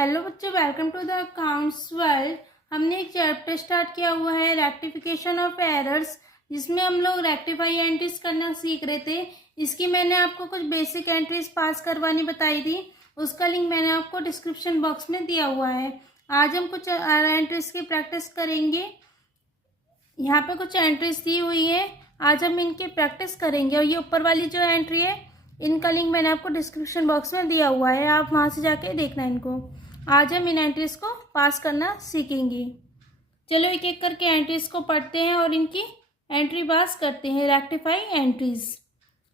Hello बच्चों, welcome to the accounts world. हमने एक चैप्टर स्टार्ट किया हुआ है रेक्टिफिकेशन ऑफ एरर्स, जिसमें हम लोग रेक्टिफाई एंट्रीज करना सीख रहे थे। इसकी मैंने आपको कुछ बेसिक एंट्रीज पास करवानी बताई थी, उसका लिंक मैंने आपको डिस्क्रिप्शन बॉक्स में दिया हुआ है। आज हम कुछ एंट्रीज की प्रैक्टिस करेंगे। यहाँ पे कुछ एंट्रीज दी हुई है, आज हम इनकी प्रैक्टिस करेंगे। और ये ऊपर वाली जो एंट्री है, इनका लिंक मैंने आपको डिस्क्रिप्शन बॉक्स में दिया हुआ है, आप वहाँ से जाके देखना इनको। आज हम इन एंट्रीज को पास करना सीखेंगे। चलो एक एक करके एंट्रीज को पढ़ते हैं और इनकी एंट्री पास करते हैं। रेक्टिफाई एंट्रीज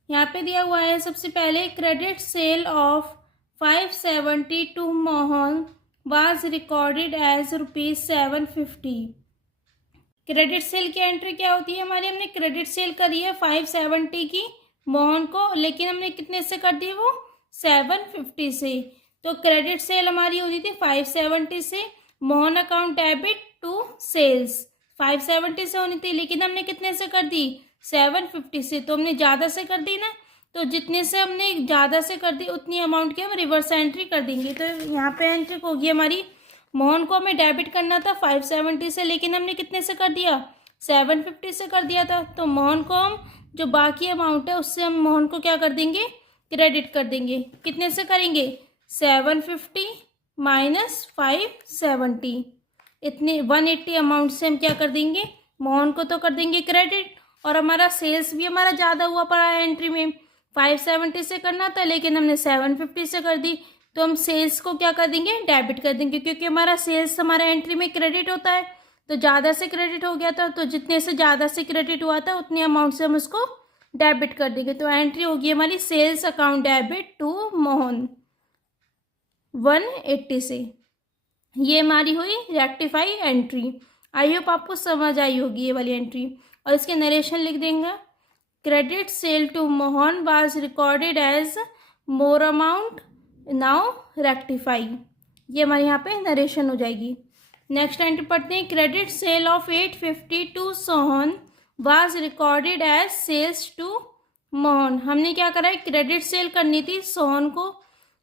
यहाँ पे दिया हुआ है। सबसे पहले credit sale of 570 to Mohan was recorded as ₹750। Credit sale की एंट्री क्या होती है हमारी? हमने क्रेडिट सेल करी है 570 की मोहन को, लेकिन हमने कितने से कर दी? वो 750 से। तो क्रेडिट सेल हमारी होती थी 570 से, Mohan account debit to sales 570 से होनी थी, लेकिन हमने कितने से कर दी? 750 से। तो हमने ज़्यादा से कर दी ना, तो जितने से हमने ज़्यादा से कर दी उतनी अमाउंट की हम रिवर्स एंट्री कर देंगे। तो यहाँ पे एंट्री होगी हमारी, मोहन को हमें डेबिट करना था 570 से, लेकिन हमने कितने से कर दिया? 750 से कर दिया था। तो मोहन को हम जो बाकी अमाउंट है उससे हम मोहन को क्या कर देंगे? क्रेडिट कर देंगे। कितने से करेंगे? 750 माइनस 570, इतने 180 अमाउंट से हम क्या कर देंगे? मोहन को तो कर देंगे क्रेडिट। और हमारा सेल्स भी हमारा ज़्यादा हुआ पड़ा है एंट्री में, 570 से करना था लेकिन हमने 750 से कर दी। तो हम सेल्स को क्या कर देंगे? डेबिट कर देंगे, क्योंकि हमारा सेल्स हमारा एंट्री में क्रेडिट होता है। तो ज़्यादा से क्रेडिट हो गया था, तो जितने से ज़्यादा से क्रेडिट हुआ था उतनी अमाउंट से हम उसको डेबिट कर देंगे। तो एंट्री होगी हमारी sales account debit to Mohan 180 से। ये हमारी हुई रेक्टिफाई एंट्री। आई होप आपको समझ आई होगी ये वाली एंट्री। और इसके नरेशन लिख देंगे। Credit sale to Mohan was recorded as more amount now rectify. ये हमारे यहाँ पे नरेशन हो जाएगी। नेक्स्ट एंट्री पढ़ते हैं। Credit sale of 850 to Sohan was recorded as sales to Mohan. हमने क्या करा है? क्रेडिट सेल करनी थी सोहन को।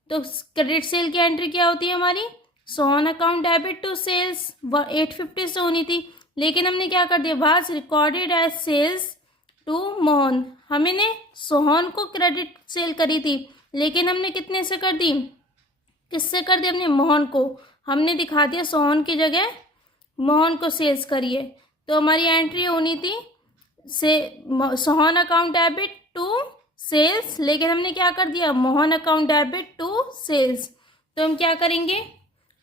तो क्रेडिट सेल की एंट्री क्या होती है हमारी? Sohan account debit to sales 850 से होनी थी, लेकिन हमने क्या कर दिया? Was recorded as sales to Mohan. हमने सोहन को क्रेडिट सेल करी थी, लेकिन हमने कितने से कर दी? किससे कर दी? हमने मोहन को। हमने दिखा दिया सोहन की जगह मोहन को सेल्स करिए। तो हमारी एंट्री होनी थी से Sohan account debit to sales, लेकिन हमने क्या कर दिया? Mohan account debit to sales. तो हम क्या करेंगे?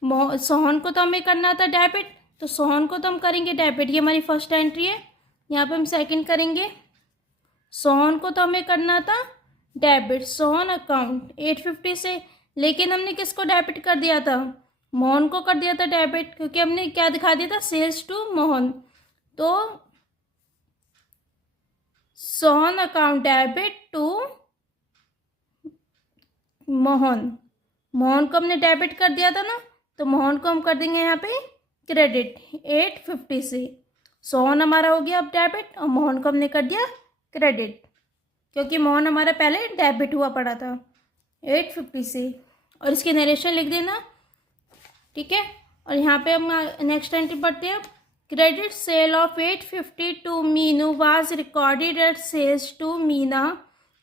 सोहन को तो हमें करना था डेबिट, तो सोहन को तो हम करेंगे डेबिट। ये हमारी फर्स्ट एंट्री है। यहाँ पे हम सेकंड करेंगे। सोहन को तो हमें करना था डेबिट, सोहन अकाउंट 850 से, लेकिन हमने किसको डेबिट कर दिया था? मोहन को कर दिया था डेबिट, क्योंकि हमने क्या दिखा दिया था? Sales to Mohan. तो Sohan account debit to Mohan, Mohan को हमने डेबिट कर दिया था ना, तो मोहन को हम कर देंगे यहाँ पे क्रेडिट 850 से। सोहन हमारा हो गया अब डेबिट, और मोहन को हमने कर दिया क्रेडिट, क्योंकि मोहन हमारा पहले डेबिट हुआ पड़ा था 850 से। और इसकी नरेशन लिख देना, ठीक है। और यहाँ पे हम नेक्स्ट एंट्री पढ़ते हैं। Credit sale of 850 to Meenu was recorded at sales to Meena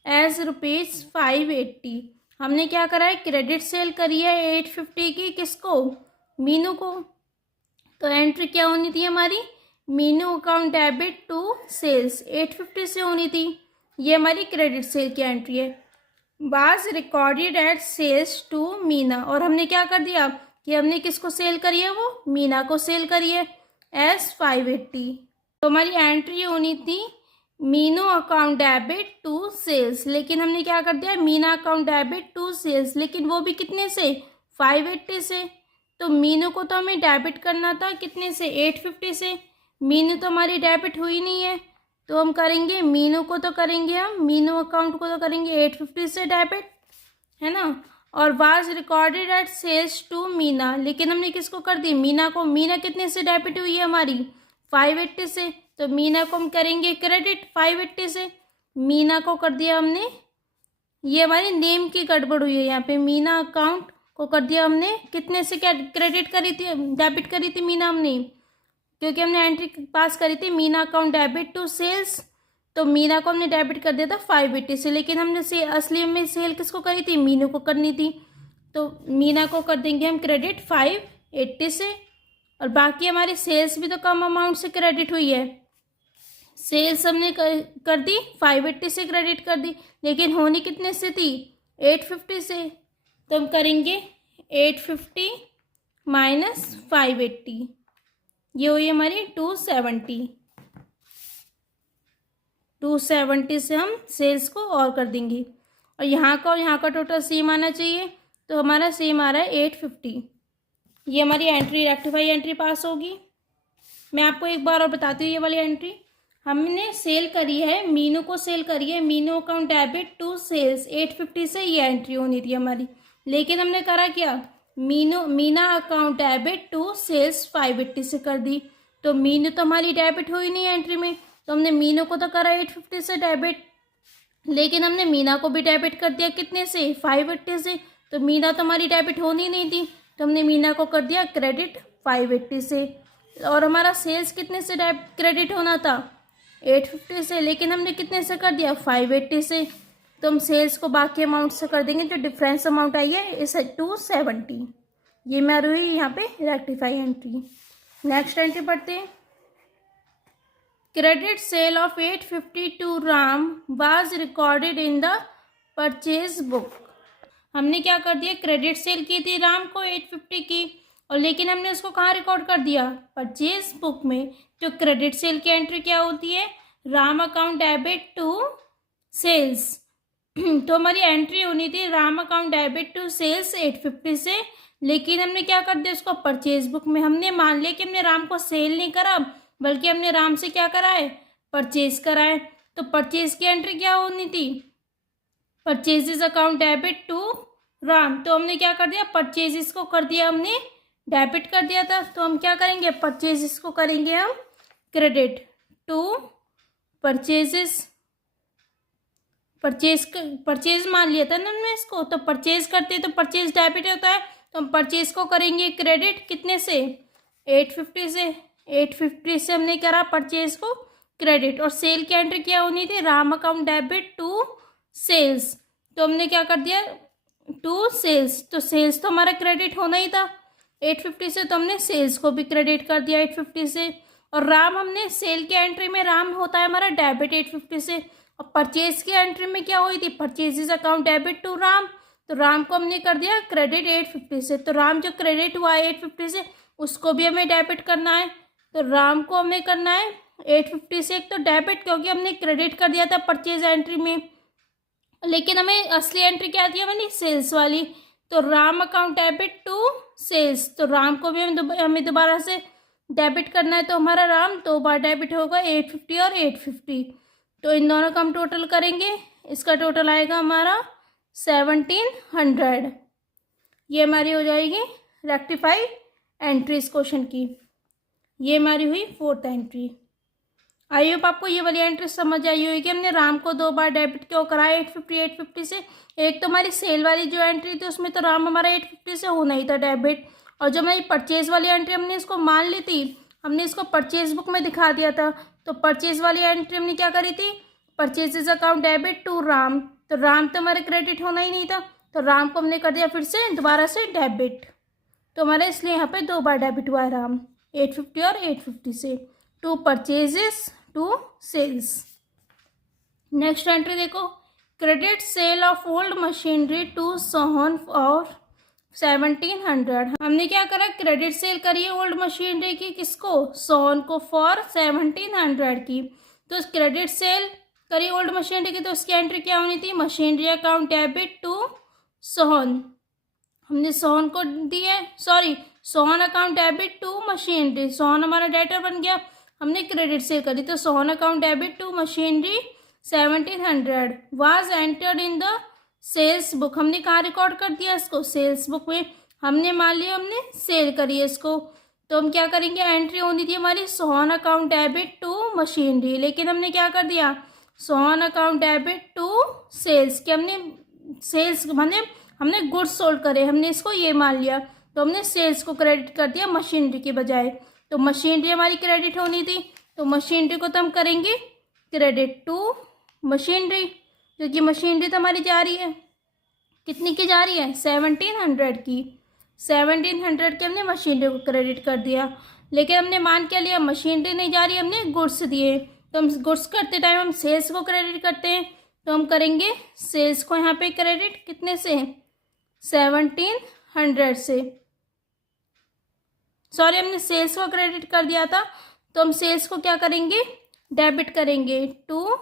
as ₹580। हमने क्या करा है? क्रेडिट सेल करी है 850 की, किसको? मीनू को। तो एंट्री क्या होनी थी हमारी? Minu account debit to sales 850 से होनी थी। ये हमारी क्रेडिट सेल की एंट्री है। Was recorded at sales to Meena, और हमने क्या कर दिया कि हमने किसको सेल करी है? वो मीना को सेल करी है एस 580। तो हमारी एंट्री होनी थी Minu account debit to sales, लेकिन हमने क्या कर दिया? Meena account debit to sales, लेकिन वो भी कितने से? 580 से। तो मीनू को तो हमें डेबिट करना था कितने से? 850 से। मीनू तो हमारी डेबिट हुई नहीं है, तो हम करेंगे मीनू को तो करेंगे, हम मीनू अकाउंट को तो करेंगे 850 से डेबिट, है ना। और was recorded at sales to Meena, लेकिन हमने किसको कर दी? मीना को। मीना कितने से डेबिट हुई है हमारी? 580 से। तो मीना को हम करेंगे क्रेडिट 580 से। मीना को कर दिया हमने। ये हमारी नेम की गड़बड़ हुई है यहाँ पे। मीना अकाउंट को कर दिया हमने कितने से क्या क्रेडिट करी थी, डेबिट करी थी मीना हमने, क्योंकि हमने एंट्री पास करी थी Meena account debit to sales, तो मीना को हमने डेबिट कर दिया था 580 से, लेकिन हमने असली में सेल किसको करी थी, मीनू को करनी थी, तो मीना को कर देंगे हम क्रेडिट 580 से। और बाकी हमारी सेल्स भी तो कम अमाउंट से क्रेडिट हुई है, सेल्स हमने कर दी 580 से क्रेडिट कर दी, लेकिन होनी कितने से थी, 850 से, तो हम करेंगे 850 माइनस 580, ये हुई हमारी 270 से हम सेल्स को और कर देंगे, और यहाँ का टोटल सेम आना चाहिए, तो हमारा सेम आ रहा है 850। ये हमारी एंट्री रेक्टिफाई एंट्री पास होगी। मैं आपको एक बार और बताती हूँ, ये वाली एंट्री हमने सेल करी है, मीनू को सेल करी है, Minu account debit to sales 850 से ये एंट्री होनी थी हमारी, लेकिन हमने करा क्या, Meena account debit to sales 580 से कर दी, तो मीनू तो हमारी डेबिट हुई नहीं एंट्री में, तो हमने मीनू को तो करा 850 से डेबिट, लेकिन हमने मीना को भी डेबिट कर दिया कितने से, 580 से, तो मीना तो हमारी डेबिट होनी नहीं थी, तो हमने मीना को कर दिया क्रेडिट 580 से। और हमारा सेल्स कितने से क्रेडिट होना था, 850 से, लेकिन हमने कितने से कर दिया, 580 से, तो हम सेल्स को बाकी अमाउंट से कर देंगे, जो डिफरेंस अमाउंट आई है इस 270। ये मेरी हुई यहाँ पे रेक्टिफाई एंट्री। नेक्स्ट एंट्री पढ़ते हैं, credit sale of 850 to Ram was recorded in the purchase book. हमने क्या कर दिया, क्रेडिट सेल की थी राम को 850 की, और लेकिन हमने उसको कहाँ रिकॉर्ड कर दिया, परचेज बुक में। जो क्रेडिट सेल की एंट्री क्या होती है, Ram account debit to sales, तो हमारी एंट्री होनी थी Ram account debit to sales 850 से, लेकिन हमने क्या कर दिया उसको परचेज बुक में, हमने मान लिया कि हमने राम को सेल नहीं करा, बल्कि हमने राम से क्या करा है, परचेज करा है, तो परचेज की एंट्री क्या होनी थी, purchases account debit to Ram, तो हमने क्या कर दिया, परचेजेस को कर दिया हमने डेबिट कर दिया था, तो हम क्या करेंगे, परचेजेस को करेंगे हम क्रेडिट टू परचेजेस, परचेज मान लिया था ना हमने इसको, तो परचेज करते तो परचेज डेबिट होता है, तो हम परचेज को करेंगे क्रेडिट कितने से, 850 से, 850 से हमने करा परचेज को क्रेडिट, और सेल की एंट्री क्या होनी थी, Ram account debit to sales, तो हमने क्या कर दिया टू सेल्स, तो सेल्स तो हमारा क्रेडिट होना ही था 850 से, तो हमने सेल्स को भी क्रेडिट कर दिया 850 से, और राम हमने सेल की एंट्री में राम होता है हमारा डेबिट 850 से, और परचेज की एंट्री में क्या हुई थी, purchases account debit to Ram, तो राम को हमने कर दिया क्रेडिट 850 से, तो राम जो क्रेडिट हुआ है 850 से उसको भी हमें डेबिट करना है, तो राम को हमें करना है 850 से एक तो डेबिट, क्योंकि हमने क्रेडिट कर दिया था परचेज एंट्री में, लेकिन हमें असली एंट्री क्या थी हमारी, सेल्स वाली, तो Ram account debit to sales, तो राम को भी हमें दोबारा से डेबिट करना है, तो हमारा राम 2 बार डेबिट होगा 850 और 850, तो इन दोनों का हम टोटल करेंगे, इसका टोटल आएगा हमारा 1700। ये हमारी हो जाएगी रेक्टिफाई एंट्री इस क्वेश्चन की। ये हमारी हुई 4th एंट्री। आई होप आपको ये वाली एंट्री समझ आई होगी कि हमने राम को 2 बार डेबिट क्यों कराया 850 से। एक तो हमारी सेल वाली जो एंट्री थी उसमें तो राम हमारा 850 से होना ही था डेबिट, और जो हमारी परचेज वाली एंट्री हमने इसको मान ली थी, हमने इसको परचेज बुक में दिखा दिया था, तो परचेज वाली एंट्री हमने क्या करी थी, purchases account debit to Ram, तो राम तो हमारे क्रेडिट होना ही नहीं था, तो राम को हमने कर दिया फिर से दोबारा से डेबिट, तो हमारा इसलिए यहाँ पे 2 बार डेबिट हुआ है राम 850 और 850 से, to purchases to sales. Next entry देखो, credit sale of old machinery to Sohan और 1700। हमने क्या करा, क्रेडिट सेल करी है ओल्ड मशीनरी की, किसको, सोहन को, फॉर 1700 की, तो क्रेडिट सेल करी ओल्ड मशीनरी की, तो उसकी एंट्री क्या होनी थी, machinery account debit to Sohan, हमने सोहन को दी है, sorry Sohan account debit to machinery, Sohan हमारा डेटर बन गया, हमने क्रेडिट सेल करी, तो Sohan account debit to machinery 1700 was entered in the sales book. हमने कहाँ रिकॉर्ड कर दिया इसको, सेल्स बुक में, हमने मान लिया हमने सेल करी है इसको, तो हम क्या करेंगे, एंट्री होनी थी हमारी Sohan account debit to machinery, लेकिन हमने क्या कर दिया, Sohan account debit to sales, कि हमने सेल्स हमने हमने गुड्स सोल्ड करे, हमने इसको ये मान लिया, तो हमने सेल्स को क्रेडिट कर दिया मशीनरी के बजाय। तो मशीनरी हमारी क्रेडिट होनी थी, तो मशीनरी को तो हम करेंगे क्रेडिट टू मशीनरी, क्योंकि मशीनरी तो हमारी जा रही है, कितनी की जा रही है 1700 की। 1700 के हमने मशीनरी को क्रेडिट कर दिया, लेकिन हमने मान क्या लिया, मशीनरी नहीं जा रही, हमने गुड्स दिए। तो हम गुड्स करते टाइम हम सेल्स को क्रेडिट करते हैं, तो हम करेंगे सेल्स को यहाँ पे क्रेडिट कितने से 1700 से, सॉरी हमने सेल्स को क्रेडिट कर दिया था, तो हम सेल्स को क्या करेंगे डेबिट करेंगे टू,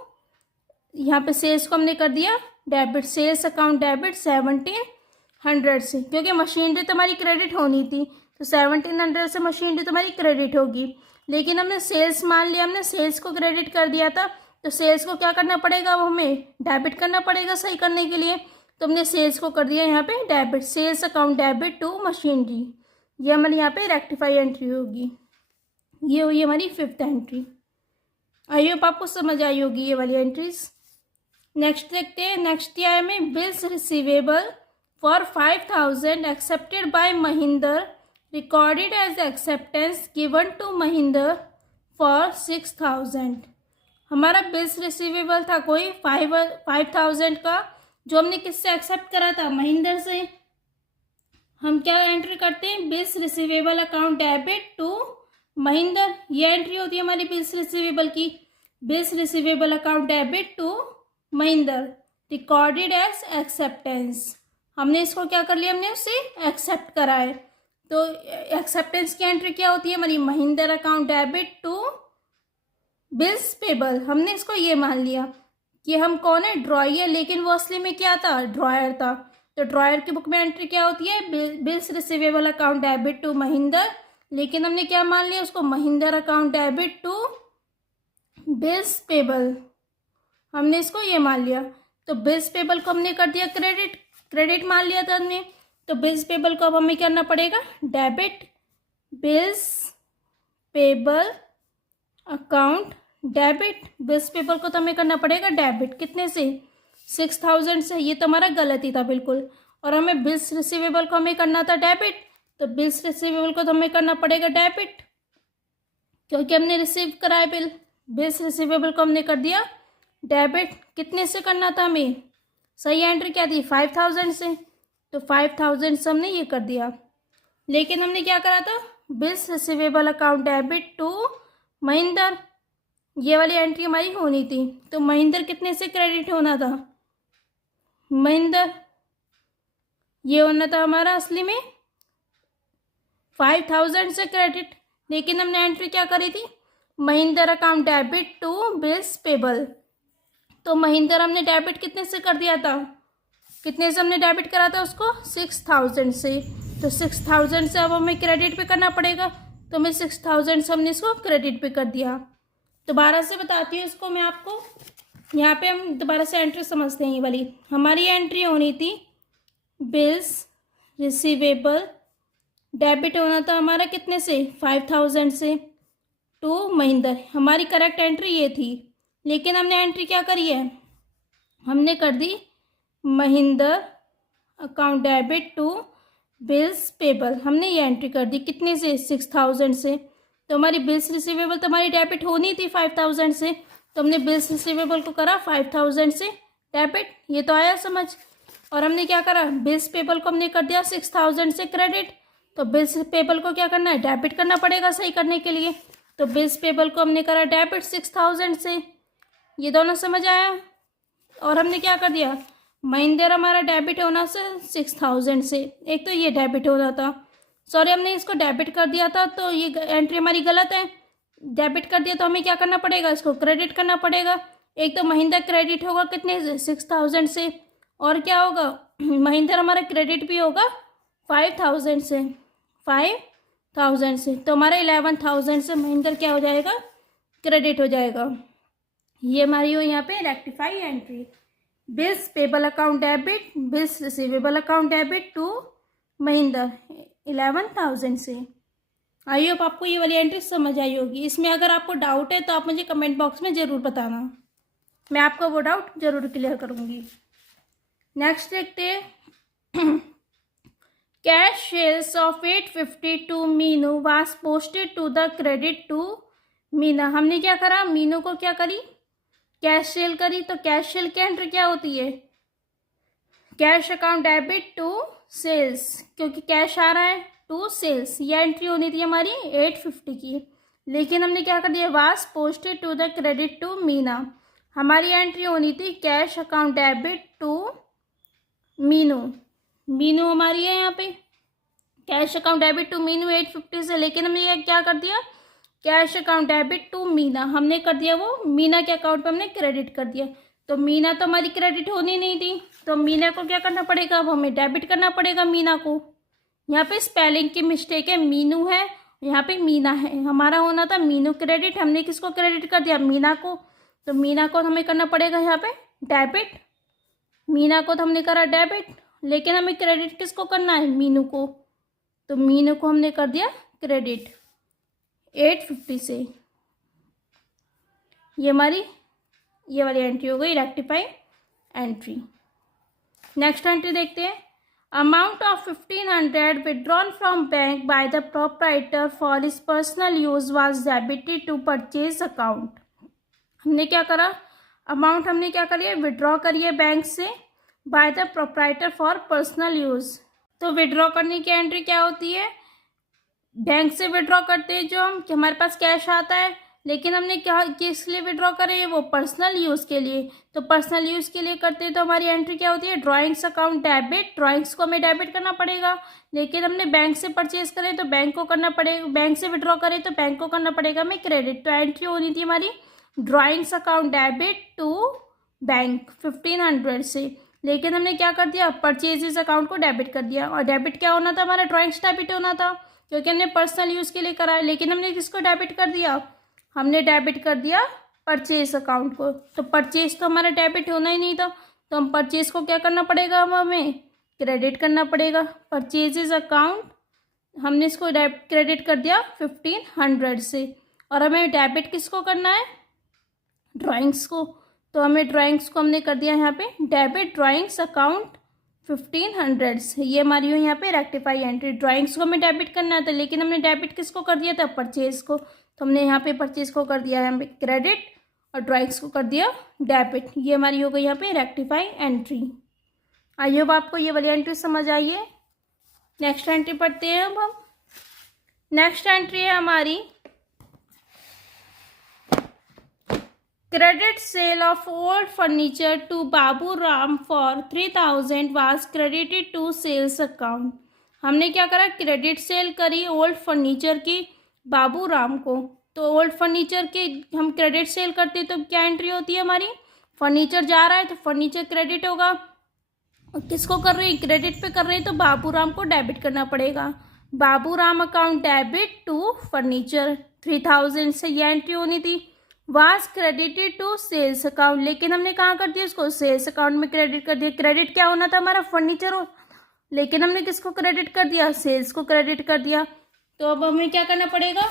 यहाँ पे सेल्स को हमने कर दिया डेबिट, सेल्स अकाउंट डेबिट 1700 से, क्योंकि मशीनरी तो हमारी क्रेडिट होनी थी, तो 1700 से मशीनरी तो हमारी क्रेडिट होगी, लेकिन हमने सेल्स मान लिया, हमने सेल्स को क्रेडिट कर दिया था, तो सेल्स को क्या करना पड़ेगा, अब हमें डेबिट करना पड़ेगा सही करने के लिए, तो हमने सेल्स को कर दिया यहाँ पे debit, sales account debit to machinery. ये हमारी यहाँ पे रेक्टिफाई एंट्री होगी, ये हुई हमारी 5th एंट्री। आई होप आपको समझ आई होगी ये वाली एंट्रीज। नेक्स्ट देखते हैं, नेक्स्ट ईयर में bills receivable for 5000 accepted by Mahinder recorded as acceptance given to Mahinder for 6000। हमारा बिल्स रिसीवेबल था कोई 5000 का, जो हमने किससे एक्सेप्ट करा था, महिंदर से। हम क्या एंट्री करते हैं, bills receivable account debit to Mahinder, ये एंट्री होती है हमारी बिल्स रिसीवेबल की, bills receivable account debit to Mahinder recorded as acceptance. हमने इसको क्या कर लिया, हमने उसे एक्सेप्ट करा है, तो एक्सेप्टेंस की एंट्री क्या होती है हमारी, Mahinder account debit to bills payable. हमने इसको ये मान लिया कि हम कौन है, ड्रॉयर, लेकिन वो असली में क्या था, ड्रॉयर था। तो ड्रॉयर की बुक में एंट्री क्या होती है, bills receivable account debit to Mahinder, लेकिन हमने क्या मान लिया उसको, Mahinder account debit to bills payable, हमने इसको ये मान लिया। तो बिल्स पेबल को हमने कर दिया क्रेडिट, क्रेडिट मान लिया था हमने, तो बिल्स पेबल को अब हमें करना पड़ेगा debit, bills payable account debit, bills payable को तो हमें करना पड़ेगा डेबिट, कितने से 6000 से, ये तो हमारा गलत ही था बिल्कुल, और हमें बिल्स रिसीवेबल को हमें करना था डेबिट, तो बिल्स रिसीवेबल को तो हमें करना पड़ेगा डेबिट, क्योंकि हमने रिसीव करा है बिल। बिल्स रिसीवेबल को हमने कर दिया डेबिट, कितने से करना था हमें, सही एंट्री क्या थी 5000 से, तो 5000 से हमने ये कर दिया, लेकिन हमने क्या करा था, bills receivable account debit to Mahinder, ये वाली एंट्री हमारी होनी थी, तो महिंदर कितने से क्रेडिट होना था, महिंदर ये होना था हमारा असली में 5000 से क्रेडिट, लेकिन हमने एंट्री क्या करी थी, Mahinder account debit to bills payable, तो महिंदर हमने डेबिट कितने से कर दिया था, कितने से हमने डेबिट करा था उसको 6000 से, तो 6000 से अब हमें क्रेडिट पे करना पड़ेगा, तो हमें 6000 से हमने इसको क्रेडिट पे कर दिया। दोबारा से बताती हूँ इसको मैं आपको, यहाँ पे हम दोबारा से एंट्री समझते हैं। ये वाली हमारी एंट्री होनी थी बिल्स रिसीवेबल, डेबिट होना था हमारा कितने से 5000 से टू महिंदर, हमारी करेक्ट एंट्री ये थी, लेकिन हमने एंट्री क्या करी है, हमने कर दी Mahinder account debit to bills payable, हमने ये एंट्री कर दी कितने से 6000 से, तो हमारी बिल्स रिसीवेबल तो हमारी डेबिट होनी थी 5000 से, तो हमने बिल्स रिसीवेबल को करा 5000 से डेबिट, ये तो आया समझ। और हमने क्या करा, बिल्स पेबल को हमने कर दिया 6000 से क्रेडिट, तो बिल्स पेबल को क्या करना है, डेबिट करना पड़ेगा सही करने के लिए, तो बिल्स पेबल को हमने करा डेबिट 6000 से, ये दोनों समझ आया। और हमने क्या कर दिया, महिंदर हमारा डेबिट होना से 6000 से, एक तो ये डेबिट होना था, सॉरी हमने इसको डेबिट कर दिया था, तो ये एंट्री हमारी गलत है, डेबिट कर दिया तो हमें क्या करना पड़ेगा, इसको क्रेडिट करना पड़ेगा। एक तो महिंदर क्रेडिट होगा कितने से 6000 से, और क्या होगा महिंदर हमारा क्रेडिट भी होगा 5000 से, 5000 से, तो हमारा 11000 से महिंदर क्या हो जाएगा, क्रेडिट हो जाएगा। ये हमारी हो यहाँ पे rectify entry, bills payable account debit, bills receivable account debit to Mahinder 11000 से। आई होप आपको ये वाली एंट्री समझ आई होगी। इसमें अगर आपको डाउट है तो आप मुझे कमेंट बॉक्स में ज़रूर बताना, मैं आपका वो डाउट ज़रूर क्लियर करूँगी। नेक्स्ट देखते हैं, cash sales of 850 to Meenu was posted to the credit to Meena. हमने क्या करा, मीनू को क्या करी, कैश सेल करी। तो कैश सेल की एंट्री क्या होती है, cash account debit to sales, क्योंकि कैश आ रहा है, टू सेल्स। ये एंट्री होनी थी हमारी 850 की, लेकिन हमने क्या कर दिया, was posted to the credit to Meena. हमारी एंट्री होनी थी cash account debit to Meenu. Meenu हमारी है यहाँ पे, cash account debit to Meenu 850 से, लेकिन हमने ये क्या कर दिया, cash account debit to Meena हमने कर दिया, वो मीना के अकाउंट पे हमने क्रेडिट कर दिया। तो मीना तो हमारी क्रेडिट होनी नहीं थी, तो मीना को क्या करना पड़ेगा, अब हमें डेबिट करना पड़ेगा मीना को। यहाँ पे स्पेलिंग की मिस्टेक है, मीनू है, यहाँ पे मीना है, हमारा होना था मीनू क्रेडिट, हमने किसको क्रेडिट कर दिया, मीना को। तो मीना को हमें करना पड़ेगा यहाँ पे डेबिट, मीना को तो हमने करा डेबिट, लेकिन हमें क्रेडिट किसको करना है, मीनू को। तो मीनू को हमने कर दिया क्रेडिट 850 से। ये हमारी ये वाली एंट्री हो गई रेक्टिफाई एंट्री। नेक्स्ट एंट्री देखते हैं, amount of 1500 withdrawn from bank by the proprietor for his personal use was debited to purchase account. हमने क्या करा, अमाउंट हमने क्या करी है, विड्रॉ करी है बैंक से bye the proprietor for personal use. तो विड्रॉ करने की एंट्री क्या होती है, बैंक से विड्रॉ करते हैं जो हम, कि हमारे पास कैश आता है, लेकिन हमने क्या किस लिए विड्रॉ करे, वो पर्सनल यूज़ के लिए। तो पर्सनल यूज़ के लिए करते हैं तो हमारी एंट्री क्या होती है, ड्राइंग्स अकाउंट डेबिट, ड्राइंग्स को हमें डेबिट करना पड़ेगा। लेकिन हमने बैंक से परचेज करे तो बैंक को करना पड़ेगा, बैंक से विड्रॉ करे तो बैंक को करना पड़ेगा हमें क्रेडिट। तो एंट्री होनी थी हमारी drawings account debit to bank 1500 से, लेकिन हमने क्या कर दिया, परचेजेस अकाउंट को डेबिट कर दिया। और डेबिट क्या होना था हमारा, ड्राइंग्स डेबिट होना था, क्योंकि हमने पर्सनल यूज़ के लिए करा है। लेकिन हमने किसको डेबिट कर दिया, हमने डेबिट कर दिया परचेज अकाउंट को। तो परचेज तो हमारा डेबिट होना ही नहीं था, तो हम परचेज को क्या करना पड़ेगा, हमें क्रेडिट करना पड़ेगा। परचेजेस अकाउंट हमने इसको क्रेडिट कर दिया 1500 से, और हमें डेबिट किसको करना है, ड्राइंग्स को। तो हमें ड्राइंग्स को हमने कर दिया यहाँ पे डेबिट ड्राइंग्स अकाउंट 1500 से। ये हमारी हो यहाँ पे रेक्टिफाई एंट्री, ड्राइंग्स को हमें डेबिट करना था, लेकिन हमने डेबिट किसको कर दिया था, परचेज को। तो हमने यहाँ पे परचेज को कर दिया है क्रेडिट और ड्राइंग्स को कर दिया डेबिट। ये हमारी हो गई यहाँ पे रेक्टिफाई एंट्री। आई होप आपको ये वाली एंट्री समझ आई है। नेक्स्ट एंट्री पढ़ते हैं अब हम। नेक्स्ट एंट्री है हमारी credit sale of old furniture to Babu Ram for 3000 was credited to sales account. हमने क्या करा, क्रेडिट सेल करी ओल्ड फर्नीचर की बाबू राम को। तो ओल्ड फर्नीचर के हम क्रेडिट सेल करते तो क्या एंट्री होती है हमारी, फर्नीचर जा रहा है तो फर्नीचर क्रेडिट होगा। किसको कर रहे हैं, क्रेडिट पे कर रहे हैं, तो बाबू राम को डेबिट करना पड़ेगा। Babu Ram account debit to furniture 3000 से ये एंट्री होनी थी। Was credited to sales account, लेकिन हमने कहाँ कर दिया, उसको सेल्स अकाउंट में क्रेडिट कर दिया। क्रेडिट क्या होना था हमारा, फर्नीचर हो, लेकिन हमने किसको क्रेडिट कर दिया, सेल्स को क्रेडिट कर दिया। तो अब हमें क्या करना पड़ेगा,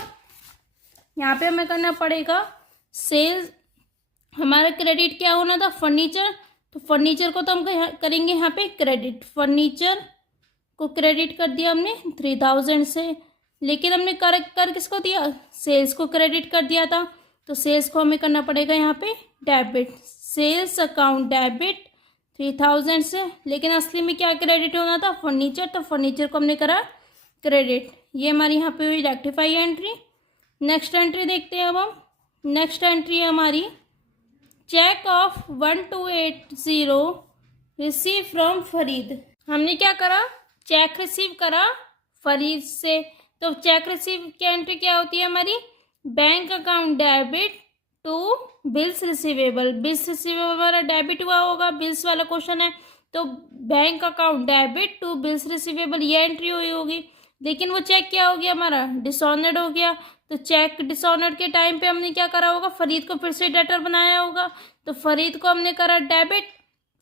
यहाँ पे हमें करना पड़ेगा सेल्स, हमारा क्रेडिट क्या होना था, फर्नीचर। तो फर्नीचर को तो हम करेंगे यहाँ पे क्रेडिट, फर्नीचर को क्रेडिट कर दिया हमने 3000 से, लेकिन हमने कर किसको दिया, सेल्स को क्रेडिट कर दिया था। तो सेल्स को हमें करना पड़ेगा यहाँ पे डेबिट, सेल्स अकाउंट डेबिट 3000 से, लेकिन असली में क्या क्रेडिट होना था, फर्नीचर। तो फर्नीचर को हमने करा क्रेडिट। ये हमारी यहाँ पे हुई रेक्टिफाई एंट्री। नेक्स्ट एंट्री देखते हैं अब हम। नेक्स्ट एंट्री है हमारी cheque of 1280 receive from Farid. हमने क्या करा, चेक रिसीव करा फरीद से। तो चेक रिसीव की एंट्री क्या होती है हमारी, bank account debit to bills receivable. Bills receivable हमारा डेबिट हुआ होगा, बिल्स वाला क्वेश्चन है, तो bank account debit to bills receivable ये एंट्री हुई होगी। लेकिन वो चेक क्या हो गया हमारा, डिसऑनर्ड हो गया। तो चेक डिसऑनर्ड के टाइम पे हमने क्या करा होगा, फरीद को फिर से डेटर बनाया होगा। तो फरीद को हमने करा डेबिट,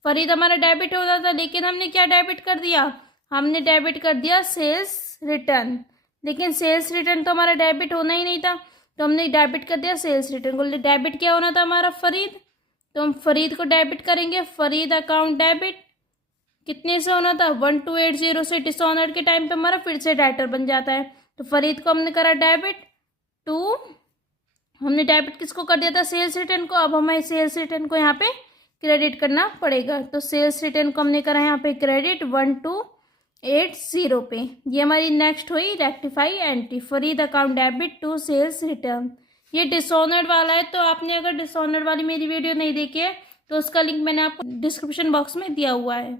फरीद हमारा डेबिट होता था, लेकिन हमने क्या डेबिट कर दिया, हमने डेबिट कर दिया सेल्स रिटर्न। लेकिन सेल्स रिटर्न तो हमारा डेबिट होना ही नहीं था, तो हमने डेबिट कर दिया सेल्स रिटर्न को। डेबिट क्या होना था हमारा, फरीद। तो हम फरीद को डेबिट करेंगे, फरीद अकाउंट डेबिट कितने से होना था 1280 से। डिसऑनर्ड के टाइम पे हमारा फिर से डेटर बन जाता है। तो फरीद को हमने करा डेबिट टू, हमने डेबिट किसको कर दिया था सेल्स रिटर्न को। अब हमें सेल्स रिटर्न को यहाँ पे क्रेडिट करना पड़ेगा। तो सेल्स रिटर्न को हमने करा यहाँ पे क्रेडिट 1280 पे। ये हमारी नेक्स्ट हुई rectify entry, Farid account debit to sales return. ये डिसऑनर्ड वाला है, तो आपने अगर डिसऑनर्ड वाली मेरी वीडियो नहीं देखी है तो उसका लिंक मैंने आपको डिस्क्रिप्शन बॉक्स में दिया हुआ है।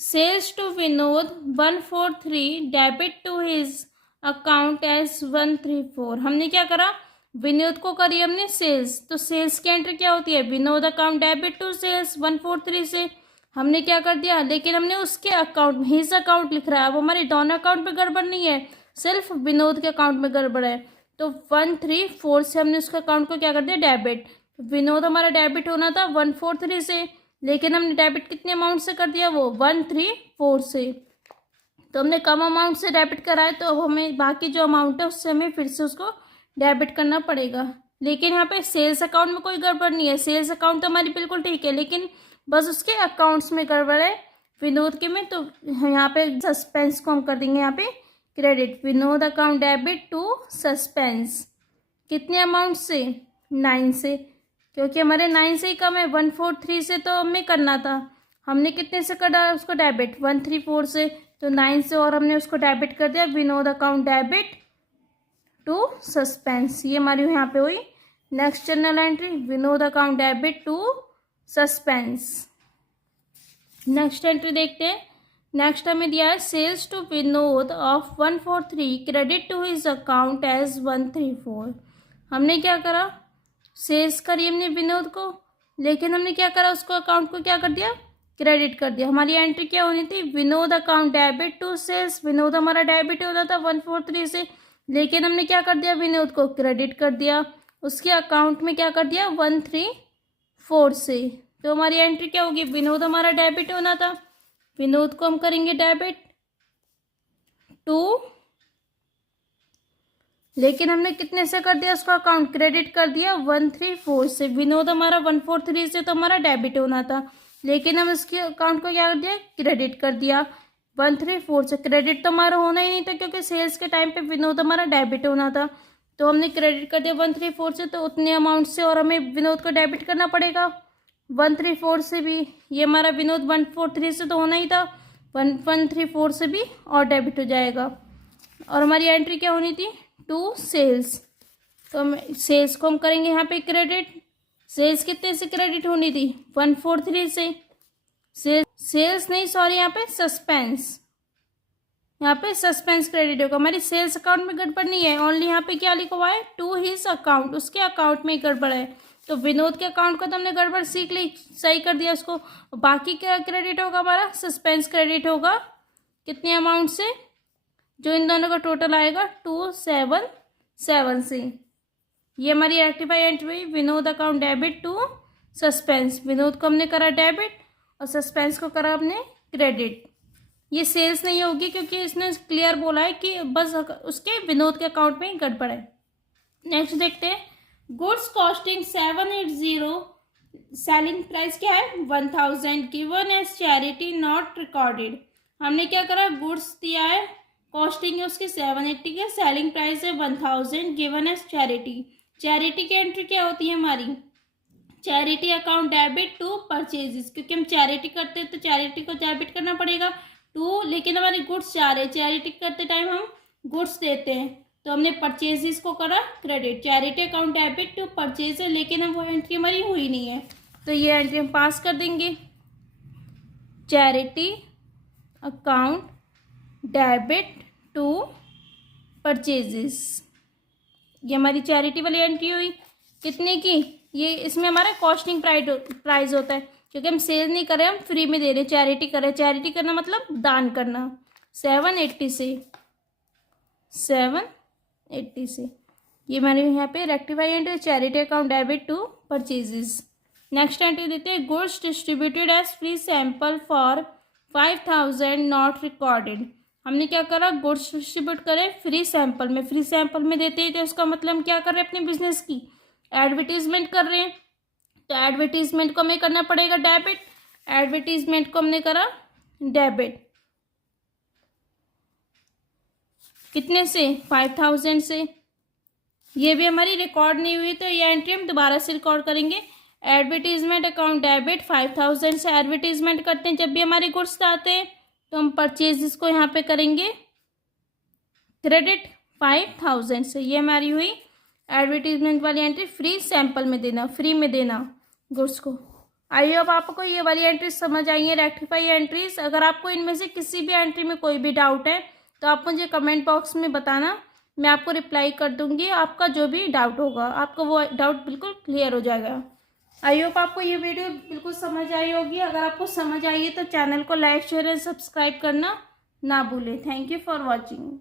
Sales to Vinod 143 debit to his account as 134। हमने क्या करा, विनोद को करी हमने सेल्स, तो सेल्स की एंट्री क्या होती है Vinod account debit to sales 143 से। हमने क्या कर दिया, लेकिन हमने उसके अकाउंट में हिज अकाउंट लिख रहा है। अब हमारे दोनों अकाउंट में गड़बड़ नहीं है, सिर्फ विनोद के अकाउंट में गड़बड़ है। तो 134 से हमने उसके अकाउंट को क्या कर दिया डेबिट। विनोद हमारा डेबिट होना था 143 से, लेकिन हमने डेबिट कितने अमाउंट से कर दिया, वो 134 से। तो हमने कम अमाउंट से डेबिट कराया, तो अब हमें बाकी जो अमाउंट है उससे हमें फिर से उसको डेबिट करना पड़ेगा। लेकिन यहाँ पे सेल्स अकाउंट में कोई गड़बड़ नहीं है, सेल्स अकाउंट तो हमारी बिल्कुल ठीक है, लेकिन बस उसके अकाउंट्स में गड़बड़ है विनोद के में। तो यहाँ पे सस्पेंस को हम कर देंगे यहाँ पे credit, Vinod account debit to suspense. कितने अमाउंट से 9 से, क्योंकि हमारे 9 से ही कम है, 143 से तो हमें करना था। हमने कितने से करा उसको डेबिट 134 से, तो 9 से और हमने उसको डेबिट कर दिया Vinod account debit to suspense. ये हमारी यहाँ पे हुई next journal entry, Vinod account debit to suspense. Next entry देखते हैं। नेक्स्ट हमें दिया है sales to Vinod of 143 credit to his account as 134। हमने क्या करा, सेल्स करी हमने विनोद को, लेकिन हमने क्या करा उसको अकाउंट को क्या कर दिया क्रेडिट कर दिया। हमारी एंट्री क्या होनी थी Vinod account debit to sales. Vinod हमारा डेबिट होता था 143 से, लेकिन हमने क्या कर दिया विनोद को क्रेडिट कर दिया, उसके अकाउंट में क्या कर दिया 134 से। तो हमारी एंट्री क्या होगी, विनोद हमारा डेबिट होना था, विनोद को हम करेंगे डेबिट टू, लेकिन हमने कितने से कर दिया उसका अकाउंट क्रेडिट कर दिया 134 से। विनोद हमारा 143 से तो हमारा डेबिट होना था, लेकिन हम इसके अकाउंट को क्या कर दिया क्रेडिट कर दिया 134 से। क्रेडिट तो हमारा होना ही नहीं था, क्योंकि सेल्स के टाइम पे विनोद हमारा डेबिट होना था, तो हमने क्रेडिट कर दिया 134 से। तो उतने अमाउंट से और हमें विनोद को डेबिट करना पड़ेगा 134 से भी। ये हमारा विनोद 143 से तो होना ही था, 134 से भी और डेबिट हो जाएगा। और हमारी एंट्री क्या होनी थी टू सेल्स, तो हम सेल्स को हम करेंगे यहाँ पे क्रेडिट। सेल्स कितने से क्रेडिट होनी थी 143 से। सेल्स नहीं सॉरी, यहाँ पे सस्पेंस, यहाँ पे सस्पेंस क्रेडिट होगा। हमारी सेल्स अकाउंट में गड़बड़ नहीं है, ओनली यहाँ पे क्या लिखा हुआ है टू हिज अकाउंट, उसके अकाउंट में गड़बड़ है। तो विनोद के अकाउंट को तो हमने गड़बड़ सीख ली, सही कर दिया उसको। बाकी क्या क्रेडिट होगा हमारा सस्पेंस क्रेडिट होगा, कितने अमाउंट से, जो इन दोनों का टोटल आएगा 277 से। ये हमारी रेक्टिफाई एंट्री हुई Vinod account debit to suspense. Vinod को हमने करा डेबिट और सस्पेंस को करा हमने क्रेडिट। ये सेल्स नहीं होगी, क्योंकि इसने क्लियर बोला है कि बस उसके विनोद के अकाउंट में ही गड़बड़ है। नेक्स्ट देखते हैं गुड्स कॉस्टिंग 780, सेलिंग प्राइस क्या है 1000, given as charity not recorded. हमने क्या करा, गुड्स दिया है, कॉस्टिंग है उसकी 780 के, सेलिंग प्राइस है 1000, गिवन एज चैरिटी। चैरिटी की एंट्री क्या होती है हमारी, charity account debit to purchases, क्योंकि हम चैरिटी करते हैं तो चैरिटी को डेबिट करना पड़ेगा टू, लेकिन हमारी गुड्स जा रहे हैं, चैरिटी करते टाइम हम गुड्स देते हैं, तो हमने परचेजेस को करा credit. Charity account debit to purchase है, लेकिन हम वो एंट्री हमारी हुई नहीं है, तो ये एंट्री हम पास कर देंगे। Charity account debit to purchases, ये हमारी चैरिटी वाली एंट्री हुई। कितने की, ये इसमें हमारा कॉस्टिंग प्राइस होता है, क्योंकि हम सेल नहीं कर रहे, हम फ्री में दे रहे, चैरिटी कर रहे। चैरिटी करना मतलब दान करना। 780 से ये हमारे यहाँ पे rectify entry charity account debit to purchases. Next entry देते हैं goods distributed as free sample for 5000 not recorded. हमने क्या करा, गुड्स डिस्ट्रीब्यूट करें फ्री सैंपल में। फ्री सैंपल में देते हैं तो उसका मतलब हम क्या कर रहे हैं, अपने बिजनेस की एडवर्टीजमेंट कर रहे हैं, तो एडवर्टीजमेंट को हमें करना पड़ेगा डेबिट। एडवर्टीजमेंट को हमने करा डेबिट। कितने से? 5000 से। ये भी हमारी रिकॉर्ड नहीं हुई, तो ये एंट्री हम दोबारा से रिकॉर्ड करेंगे। एडवर्टीजमेंट अकाउंट डेबिट 5000 से एडवर्टीजमेंट करते हैं जब भी हमारे गुड्स आते हैं, तो हम परचेज को यहाँ पे करेंगे क्रेडिट 5000 से। ये हमारी हुई एडवर्टीजमेंट वाली एंट्री। फ्री सैंपल में देना, फ्री में देना गुड्स को। आई होप आपको ये वाली एंट्रीज समझ आई है, रेक्टिफाई एंट्रीज। अगर आपको इनमें से किसी भी एंट्री में कोई भी डाउट है तो आप मुझे कमेंट बॉक्स में बताना, मैं आपको रिप्लाई कर दूंगी। आपका जो भी डाउट होगा आपको वो डाउट बिल्कुल क्लियर हो जाएगा। आई होप आपको ये वीडियो बिल्कुल समझ आई होगी। अगर आपको समझ आई है तो चैनल को लाइक शेयर एंड सब्सक्राइब करना ना भूलें। Thank you for watching.